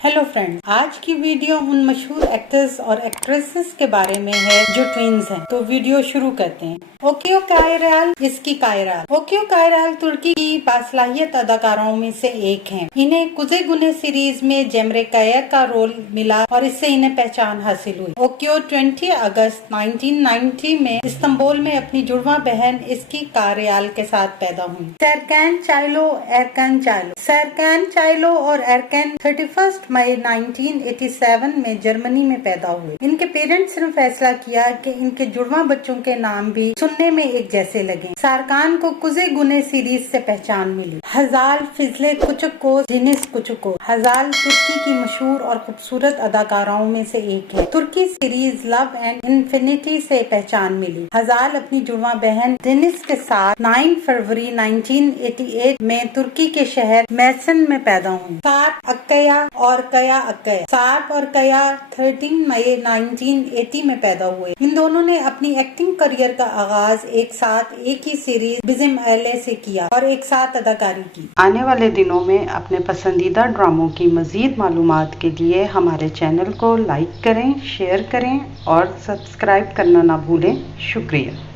Hello friends, आज की video उन मशहूर एक्टर्स और एक्ट्रेसेस के बारे में है जो ट्विन्स हैं। तो वीडियो शुरू करते हैं। ओकियो कायराल इसकी कायराल। ओकियो कायराल तुर्की की बासलाहियत अदाकाराओं में से एक हैं। इन्हें कुजे गुने सीरीज में जेमरे कायर का रोल मिला और इससे इन्हें पहचान हासिल हुई। ओकियो 20 अगस्त 1990 में इस्तांबुल में अपनी जुड़वा बहन इसकी कायराल के साथ पैदा हुई। सरकान चाइलो और एरकान 31 मई 1987 में जर्मनी में पैदा हुए। इनके पेरेंट्स ने फैसला किया कि इनके जुड़वा बच्चों के नाम भी सुनने में एक जैसे लगे। सारकान को कुजे गुने सीरीज से पहचान मिली। हजाल फिजले कुचुको जिनिस कुचुको। हजाल तुर्की की मशहूर और खूबसूरत अदाकाराओं में से एक है। तुर्की सीरीज लव एंड इन्फिनिटी से पहचान मिली। हजाल अपनी जुड़वा बहन डेनिस के साथ 9 फरवरी 1988 में तुर्की के शहर मैसन में पैदा हुई। सार्प और कया 13 मई 1980 में पैदा हुए। इन दोनों ने अपनी एक्टिंग करियर का आगाज एक साथ एक ही सीरीज बिजिम एले से किया और एक साथ अदाकारी की। आने वाले दिनों में अपने पसंदीदा ड्रामों की मजीद मालूमात के लिए हमारे चैनल को लाइक करें, शेयर करें और सब्सक्राइब करना ना भूलें। शुक्रिया।